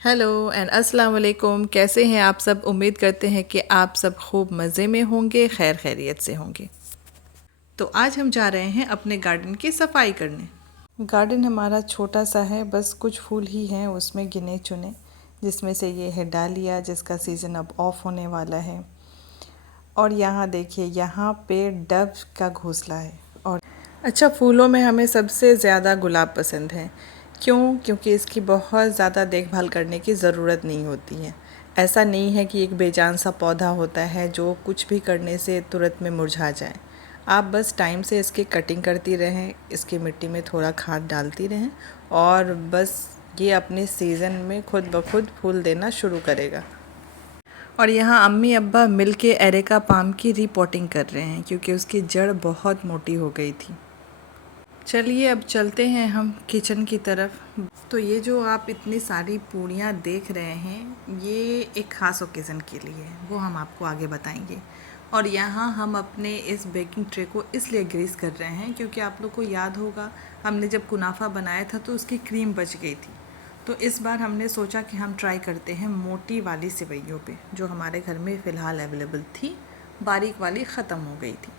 Hello and अस्सलाम वालेकुम। कैसे हैं आप सब? उम्मीद करते हैं कि आप सब खूब मज़े में होंगे, खैर खैरियत से होंगे। तो आज हम जा रहे हैं अपने गार्डन की सफाई करने। गार्डन हमारा छोटा सा है, बस कुछ फूल ही हैं उसमें गिने चुने, जिसमें से ये है डालिया जिसका सीज़न अब ऑफ होने वाला है। और यहाँ देखिए, यहाँ पे डव का घोंसला है। और अच्छा, फूलों में हमें सबसे ज़्यादा गुलाब पसंद है। क्यों? क्योंकि इसकी बहुत ज़्यादा देखभाल करने की ज़रूरत नहीं होती है। ऐसा नहीं है कि एक बेजान सा पौधा होता है जो कुछ भी करने से तुरंत में मुरझा जाए। आप बस टाइम से इसकी कटिंग करती रहें, इसकी मिट्टी में थोड़ा खाद डालती रहें और बस ये अपने सीज़न में खुद ब खुद फूल देना शुरू करेगा। और यहाँ अम्मी अब्बा मिलके एरेका पाम की रिपोर्टिंग कर रहे हैं क्योंकि उसकी जड़ बहुत मोटी हो गई थी। चलिए अब चलते हैं हम किचन की तरफ। तो ये जो आप इतनी सारी पूड़ियाँ देख रहे हैं, ये एक ख़ास ओकेज़न के लिए है, वो हम आपको आगे बताएंगे। और यहाँ हम अपने इस बेकिंग ट्रे को इसलिए ग्रीस कर रहे हैं क्योंकि आप लोग को याद होगा, हमने जब कुनाफा बनाया था तो उसकी क्रीम बच गई थी। तो इस बार हमने सोचा कि हम ट्राई करते हैं मोटी वाली सेवइयों पे, जो हमारे घर में फ़िलहाल अवेलेबल थी। बारीक वाली ख़त्म हो गई थी।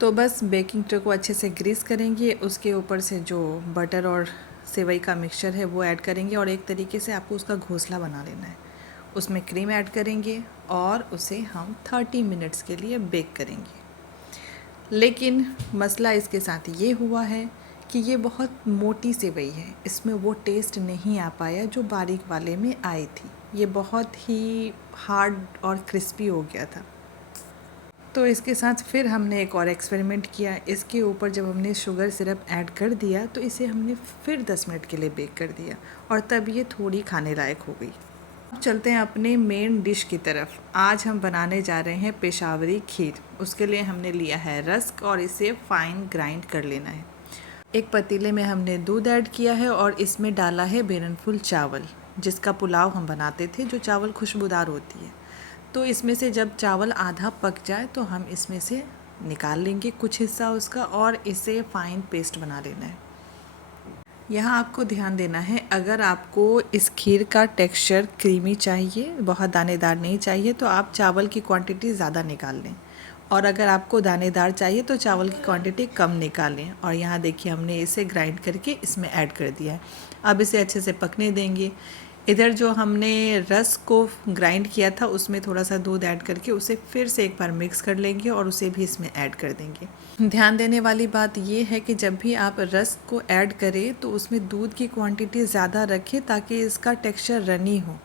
तो बस बेकिंग ट्रे को अच्छे से ग्रीस करेंगे, उसके ऊपर से जो बटर और सेवई का मिक्सचर है वो ऐड करेंगे और एक तरीके से आपको उसका घोंसला बना लेना है। उसमें क्रीम ऐड करेंगे और उसे हम 30 मिनट्स के लिए बेक करेंगे। लेकिन मसला इसके साथ ये हुआ है कि ये बहुत मोटी सेवई है, इसमें वो टेस्ट नहीं आ पाया जो बारीक वाले में आई थी। ये बहुत ही हार्ड और क्रिस्पी हो गया था। तो इसके साथ फिर हमने एक और एक्सपेरिमेंट किया। इसके ऊपर जब हमने शुगर सिरप ऐड कर दिया तो इसे हमने फिर 10 मिनट के लिए बेक कर दिया और तब ये थोड़ी खाने लायक हो गई। अब चलते हैं अपने मेन डिश की तरफ। आज हम बनाने जा रहे हैं पेशावरी खीर। उसके लिए हमने लिया है रस्क और इसे फाइन ग्राइंड कर लेना है। एक पतीले में हमने दूध ऐड किया है और इसमें डाला है बेरनफुल चावल, जिसका पुलाव हम बनाते थे, जो चावल खुशबूदार होती है। तो इसमें से जब चावल आधा पक जाए तो हम इसमें से निकाल लेंगे कुछ हिस्सा उसका और इसे फाइन पेस्ट बना लेना है। यहाँ आपको ध्यान देना है, अगर आपको इस खीर का टेक्सचर क्रीमी चाहिए, बहुत दानेदार नहीं चाहिए, तो आप चावल की क्वांटिटी ज़्यादा निकाल लें। और अगर आपको दानेदार चाहिए तो चावल की क्वांटिटी कम निकालें। और यहाँ देखिए, हमने इसे ग्राइंड करके इसमें ऐड कर दिया है। अब इसे अच्छे से पकने देंगे। इधर जो हमने रस को ग्राइंड किया था उसमें थोड़ा सा दूध ऐड करके उसे फिर से एक बार मिक्स कर लेंगे और उसे भी इसमें ऐड कर देंगे। ध्यान देने वाली बात ये है कि जब भी आप रस को ऐड करें तो उसमें दूध की क्वांटिटी ज़्यादा रखें ताकि इसका टेक्सचर रनी हो,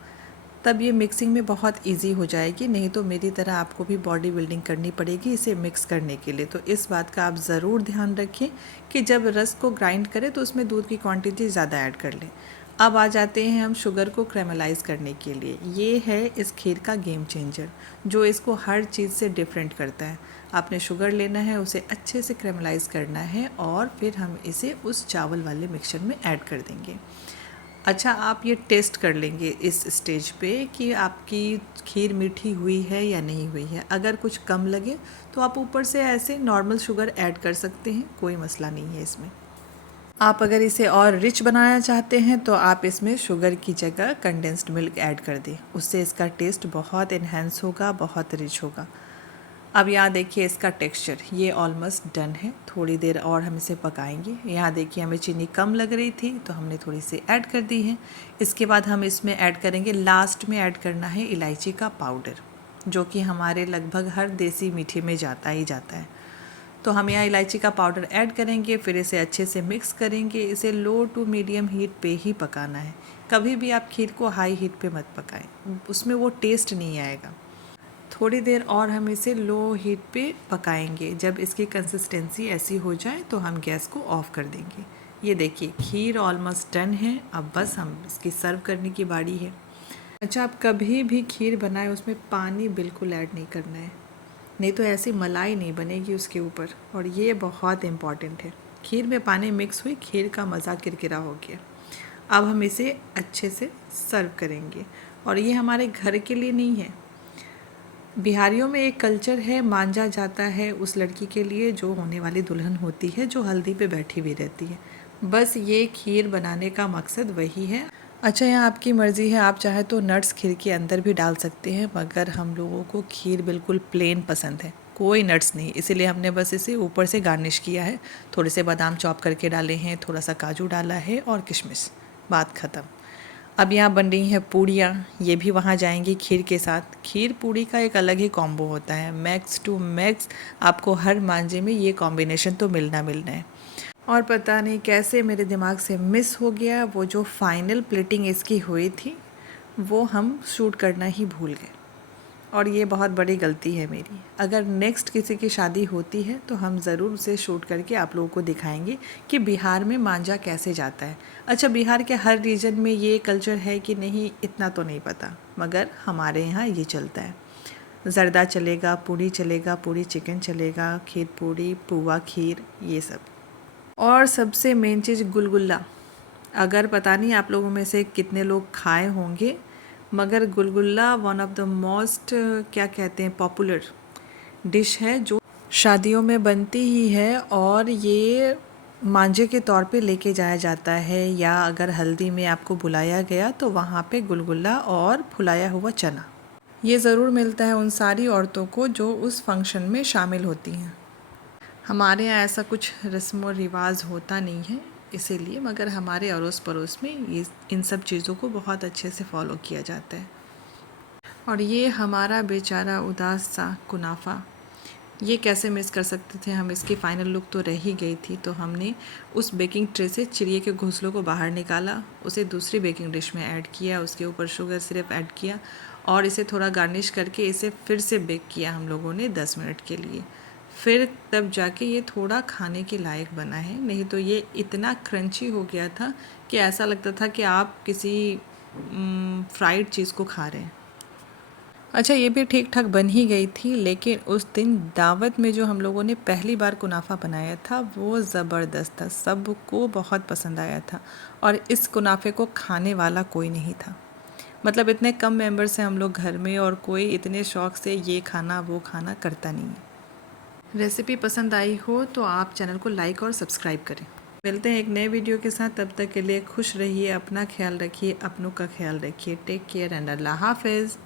तब ये मिक्सिंग में बहुत इजी हो जाएगी। नहीं तो मेरी तरह आपको भी बॉडी बिल्डिंग करनी पड़ेगी इसे मिक्स करने के लिए। तो इस बात का आप ज़रूर ध्यान रखें कि जब रस को ग्राइंड करें तो उसमें दूध की क्वांटिटी ज़्यादा ऐड कर लें। अब आ जाते हैं हम शुगर को क्रेमलाइज़ करने के लिए। ये है इस खीर का गेम चेंजर, जो इसको हर चीज़ से डिफरेंट करता है। आपने शुगर लेना है, उसे अच्छे से क्रेमलाइज़ करना है और फिर हम इसे उस चावल वाले मिक्सचर में ऐड कर देंगे। अच्छा, आप ये टेस्ट कर लेंगे इस स्टेज पे कि आपकी खीर मीठी हुई है या नहीं हुई है। अगर कुछ कम लगे तो आप ऊपर से ऐसे नॉर्मल शुगर ऐड कर सकते हैं, कोई मसला नहीं है इसमें। आप अगर इसे और रिच बनाना चाहते हैं तो आप इसमें शुगर की जगह कंडेंस्ड मिल्क ऐड कर दें, उससे इसका टेस्ट बहुत इन्हेंस होगा, बहुत रिच होगा। अब यहाँ देखिए इसका टेक्सचर, ये ऑलमोस्ट डन है। थोड़ी देर और हम इसे पकाएंगे। यहाँ देखिए हमें चीनी कम लग रही थी तो हमने थोड़ी सी ऐड कर दी है। इसके बाद हम इसमें ऐड करेंगे, लास्ट में ऐड करना है इलायची का पाउडर, जो कि हमारे लगभग हर देसी मीठे में जाता ही जाता है। तो हम यहाँ इलायची का पाउडर ऐड करेंगे, फिर इसे अच्छे से मिक्स करेंगे। इसे लो टू मीडियम हीट पे ही पकाना है। कभी भी आप खीर को हाई हीट पे मत पकाएं, उसमें वो टेस्ट नहीं आएगा। थोड़ी देर और हम इसे लो हीट पे पकाएंगे। जब इसकी कंसिस्टेंसी ऐसी हो जाए तो हम गैस को ऑफ़ कर देंगे। ये देखिए खीर ऑलमोस्ट डन है। अब बस हम इसकी सर्व करने की बारी है। अच्छा, आप कभी भी खीर बनाएं उसमें पानी बिल्कुल ऐड नहीं करना है, नहीं तो ऐसी मलाई नहीं बनेगी उसके ऊपर। और ये बहुत इम्पॉर्टेंट है, खीर में पानी मिक्स हुई, खीर का मज़ा किरकिरा हो गया। अब हम इसे अच्छे से सर्व करेंगे। और ये हमारे घर के लिए नहीं है, बिहारियों में एक कल्चर है, मांजा जाता है उस लड़की के लिए जो होने वाली दुल्हन होती है, जो हल्दी पे बैठी हुई रहती है। बस ये खीर बनाने का मकसद वही है। अच्छा, यहाँ आपकी मर्ज़ी है, आप चाहे तो नट्स खीर के अंदर भी डाल सकते हैं, मगर हम लोगों को खीर बिल्कुल प्लेन पसंद है, कोई नट्स नहीं, इसीलिए हमने बस इसे ऊपर से गार्निश किया है। थोड़े से बादाम चॉप करके डाले हैं, थोड़ा सा काजू डाला है और किशमिश, बात ख़त्म। अब यहाँ बन रही हैं पूड़ियाँ, ये भी वहाँ जाएंगी खीर के साथ। खीर पूड़ी का एक अलग ही कॉम्बो होता है, मैक्स टू मैक्स आपको हर मांझे में ये कॉम्बिनेशन तो मिलना है। और पता नहीं कैसे मेरे दिमाग से मिस हो गया, वो जो फाइनल प्लेटिंग इसकी हुई थी वो हम शूट करना ही भूल गए, और ये बहुत बड़ी गलती है मेरी। अगर नेक्स्ट किसी की शादी होती है तो हम ज़रूर उसे शूट करके आप लोगों को दिखाएंगे कि बिहार में मांझा कैसे जाता है। अच्छा, बिहार के हर रीजन में ये कल्चर है कि नहीं इतना तो नहीं पता, मगर हमारे यहाँ ये चलता है। ज़र्दा चलेगा, पूड़ी चलेगा, पूड़ी चिकन चलेगा, खीर पूड़ी, पुआ खीर, ये सब। और सबसे मेन चीज़ गुलगुल्ला। अगर पता नहीं आप लोगों में से कितने लोग खाए होंगे, मगर गुलगुल्ला वन ऑफ द मोस्ट क्या कहते हैं पॉपुलर डिश है, जो शादियों में बनती ही है, और ये मांझे के तौर पे लेके जाया जाता है, या अगर हल्दी में आपको बुलाया गया तो वहाँ पे गुलगुल्ला और फुलाया हुआ चना ये ज़रूर मिलता है उन सारी औरतों को जो उस फंक्शन में शामिल होती हैं। हमारे यहाँ ऐसा कुछ रस्म और रिवाज होता नहीं है इसीलिए, मगर हमारे अड़ोस पड़ोस में ये इन सब चीज़ों को बहुत अच्छे से फॉलो किया जाता है। और ये हमारा बेचारा उदास सा कुनाफा, ये कैसे मिस कर सकते थे हम। इसकी फ़ाइनल लुक तो रह ही गई थी, तो हमने उस बेकिंग ट्रे से चिड़िए के घोंसलों को बाहर निकाला, उसे दूसरी बेकिंग डिश में ऐड किया, उसके ऊपर शुगर सिरप ऐड किया और इसे थोड़ा गार्निश करके इसे फिर से बेक किया हम लोगों ने 10 मिनट के लिए। फिर तब जाके ये थोड़ा खाने के लायक बना है, नहीं तो ये इतना क्रंची हो गया था कि ऐसा लगता था कि आप किसी फ्राइड चीज़ को खा रहे हैं। अच्छा, ये भी ठीक ठाक बन ही गई थी, लेकिन उस दिन दावत में जो हम लोगों ने पहली बार कुनाफा बनाया था वो ज़बरदस्त था, सबको बहुत पसंद आया था, और इस कुनाफे को खाने वाला कोई नहीं था। मतलब इतने कम मेंबर्स हैं हम लोग घर में, और कोई इतने शौक़ से ये खाना वो खाना करता नहीं है। रेसिपी पसंद आई हो तो आप चैनल को लाइक और सब्सक्राइब करें। मिलते हैं एक नए वीडियो के साथ, तब तक के लिए खुश रहिए, अपना ख्याल रखिए, अपनों का ख्याल रखिए। टेक केयर एंड अल्लाह हाफिज़।